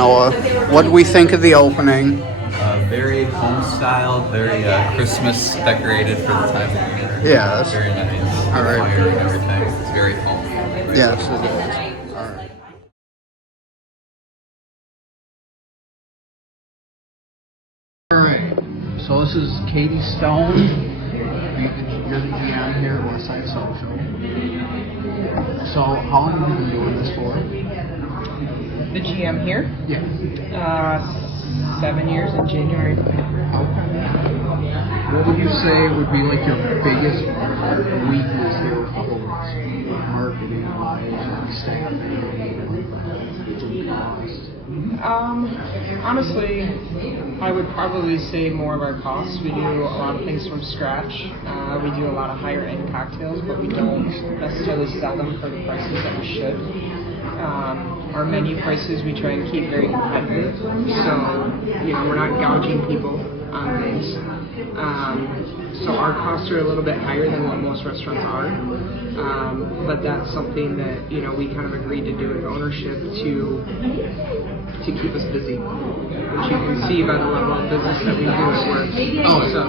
Noah. What do we think of the opening? Very home style, very Christmas decorated for the time of year. Yes. Very nice. All right. Fire and everything. It's very home. Yes, it is. All right. All right. So this is Katie Stone. You're the GM here at Westside Social. So how long have you been doing this for? The GM here? Yeah. 7 years in January. Okay. What would you say would be like your biggest weakness here for marketing wise, staffing, cost? Honestly, I would probably say more of our costs. We do a lot of things from scratch. We do a lot of higher end cocktails, but we don't necessarily sell them for the prices that we should. Our menu prices we try and keep very competitive, so we're not gouging people on things. So our costs are a little bit higher than what most restaurants are, but that's something that we kind of agreed to do with ownership to keep us busy, which you can see by the level of business that we do at work. Oh, so.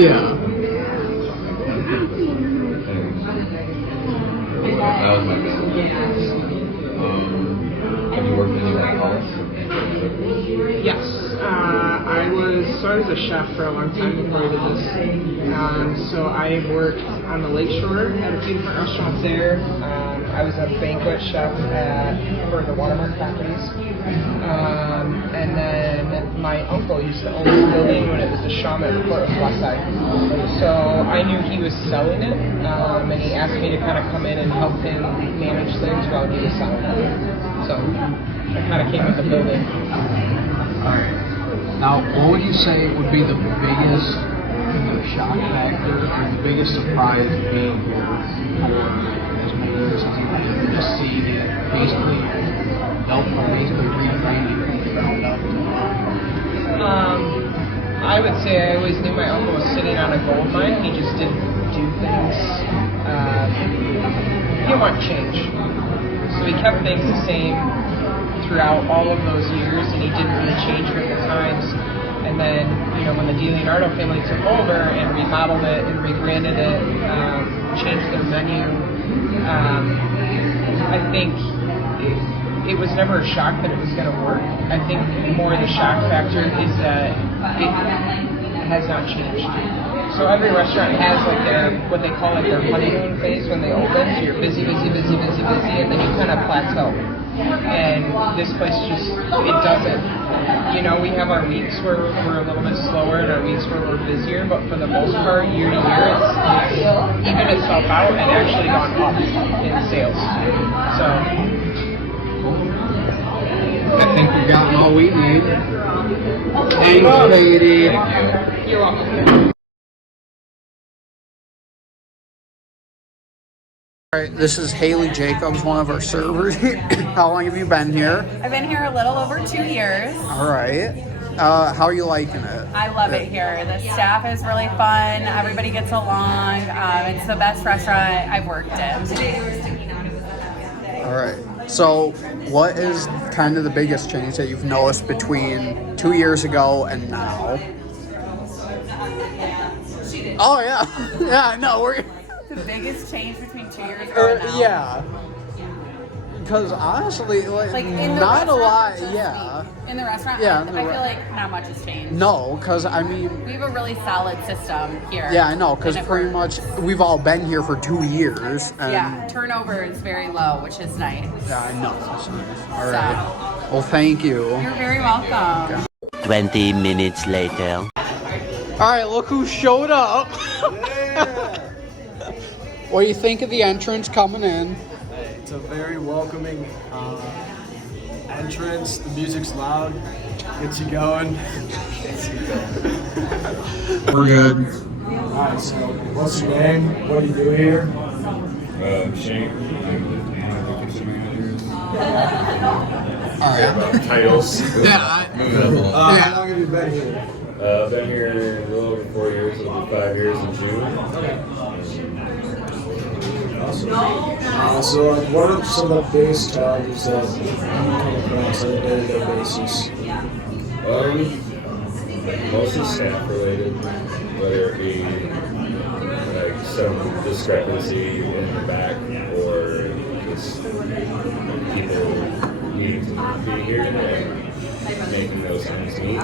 Yeah. That was my bad. Have you worked anywhere else? Yes, I was a chef for a long time before I did this. So I worked on the lakeshore at a few different restaurants there. I was a banquet chef for the Watermark properties. And then my uncle used to own the building when it was the Shawmut before it was Westside. So I knew he was selling it, and he asked me to kind of come in and help him manage things while he was selling it. So I kind of came with the building. Now, what would you say would be the biggest shock factor or the biggest surprise being here for as many years as you've been here to see that basically rebranding from the ground up? I would say I always knew my uncle was sitting on a gold mine. He just didn't do things. He didn't want change. So he kept things the same throughout all of those years, and he didn't really change with the times. And then, when the DeLeonardo family took over and remodeled it and rebranded it, changed their menu, I think it was never a shock that it was going to work. I think more the shock factor is that it has not changed. So every restaurant has what they call their honeymoon phase when they open. So you're busy, and then you kind of plateau. And this place it doesn't. We have our weeks where we're a little bit slower and our weeks where we're busier, but for the most part, year to year, it's evened itself out and actually gone up in sales. So I think we got all we need. Thanks, lady. Thank you. You're welcome. All right, this is Haley Jacobs, one of our servers. How long have you been here? I've been here a little over 2 years. All right. How are you liking it? I love it here. The staff is really fun. Everybody gets along. It's the best restaurant I've worked in. All right. So what is kind of the biggest change that you've noticed between 2 years ago and now? Oh, yeah. Yeah, no, we're... The biggest change between 2 years ago and now? Yeah. Because honestly, Like in the not a lot, restaurant, yeah. In the restaurant? Yeah, I feel like not much has changed. No, because I mean... We have a really solid system here. Yeah, I know, because And it pretty works. much we've all been here for 2 years. And Yeah, turnover is very low, which is nice. Yeah, I know. That's nice. All right. Well, thank you. You're very welcome. 20 minutes later. All right, look who showed up. What do you think of the entrance coming in? It's a very welcoming entrance. The music's loud, gets you going. We're good. Alright, so what's your name? What do you do here? Shane, I'm one of the kitchen managers. All right. Titles. Yeah. How long have you been here? I've been here a little over 4 years, it'll be 5 years in June. awesome. So, like, what are some of the biggest challenges that you come across on a day-to-day basis? Mostly staff related, whether it be like some discrepancy in the back or just people needing to not be here and making those ends meet.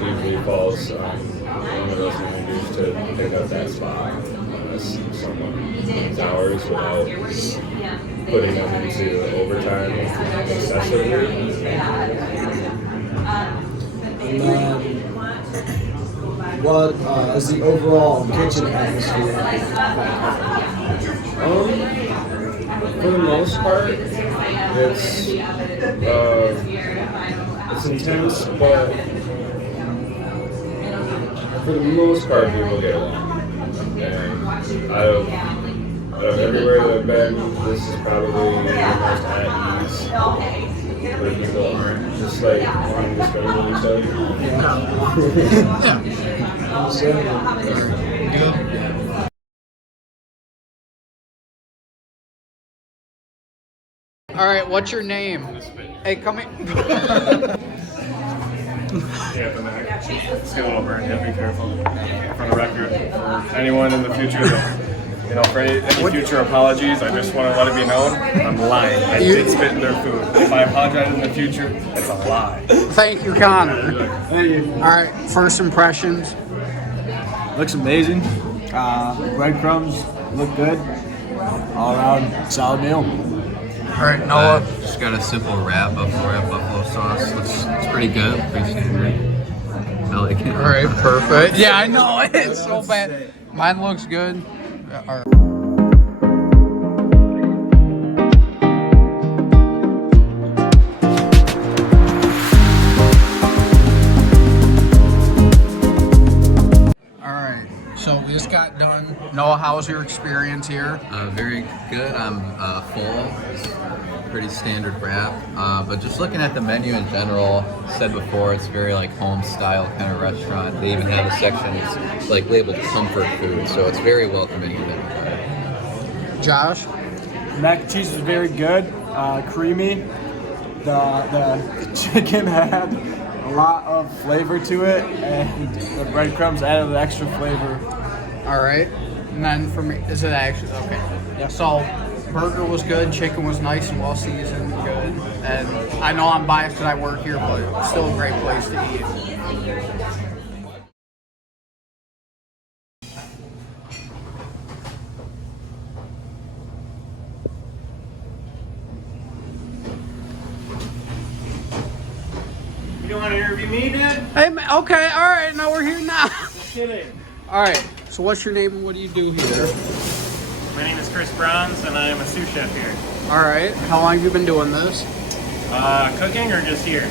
Usually falls on one of those managers to pick up that spot unless someone needs hours without putting them into overtime excessively. And then, what is the overall kitchen atmosphere? For the most part, it's intense, but for the most part, people get along. And out of everywhere that I've been, this is probably the most at ease. Where people aren't just like wanting to spend with each other. All right, what's your name? Hey, come here. Yeah, the neck. It's getting a little burned. Yeah, be careful. For the record, for anyone in the future that, for any future apologies, I just want to let it be known, I'm lying. I did spit in their food. If I apologize in the future, it's a lie. Thank you, Connor. All right, first impressions. Looks amazing. Breadcrumbs look good. All around solid meal. All right, Noah. Just got a simple wrap up for it. Buffalo sauce. It's pretty good. Pretty standard. I like it. All right, perfect. Yeah, I know it's so bad. Mine looks good. All right. So this got done. Noah, how was your experience here? Very good. I'm full. It's pretty standard wrap. But just looking at the menu in general, said before, it's very like home style kind of restaurant. They even have a section that's like labeled comfort food, so it's very welcoming to everybody. Josh? Mac and cheese was very good, creamy. The chicken had a lot of flavor to it, and the breadcrumbs added an extra flavor. All right. And then for me, is it actually okay? Yeah. So burger was good, chicken was nice and well seasoned, good. And I know I'm biased because I work here, but it's still a great place to eat. You want to interview me, dude? Hey, man, okay, all right, now we're here now. Kidding. All right, so what's your name and what do you do here? My name is Chris Bronze, and I'm a sous chef here. All right, how long have you been doing this? Cooking or just here?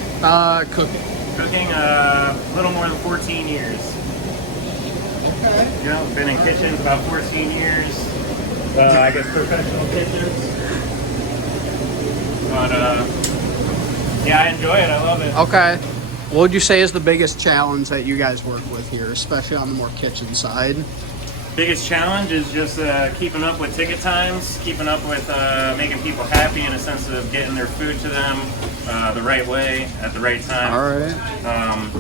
Cooking. Cooking a little more than 14 years. Okay. You know, been in kitchens about 14 years. I guess professional kitchens. But yeah, I enjoy it. I love it. Okay. What would you say is the biggest challenge that you guys work with here, especially on the more kitchen side? Biggest challenge is just keeping up with ticket times, keeping up with making people happy in a sense of getting their food to them the right way at the right time. All right.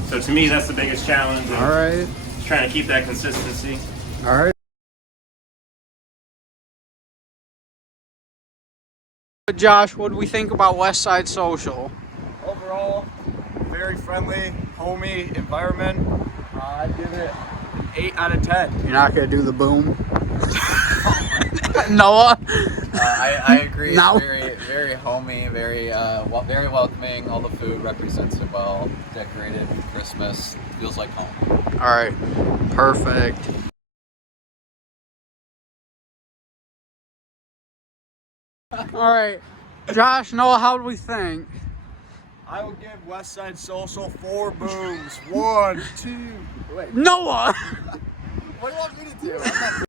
So to me, that's the biggest challenge. All right. Trying to keep that consistency. All right. Josh, what do we think about Westside Social? Overall, very friendly, homey environment. I'd give it an 8 out of 10. You're not going to do the boom? Noah? I agree. No. It's very, very homey, very welcoming. All the food represents it well. Decorated Christmas. Feels like home. All right. Perfect. All right. Josh, Noah, how do we think? I will give Westside Social 4 booms. 1, 2, wait. Noah! What do you want me to do?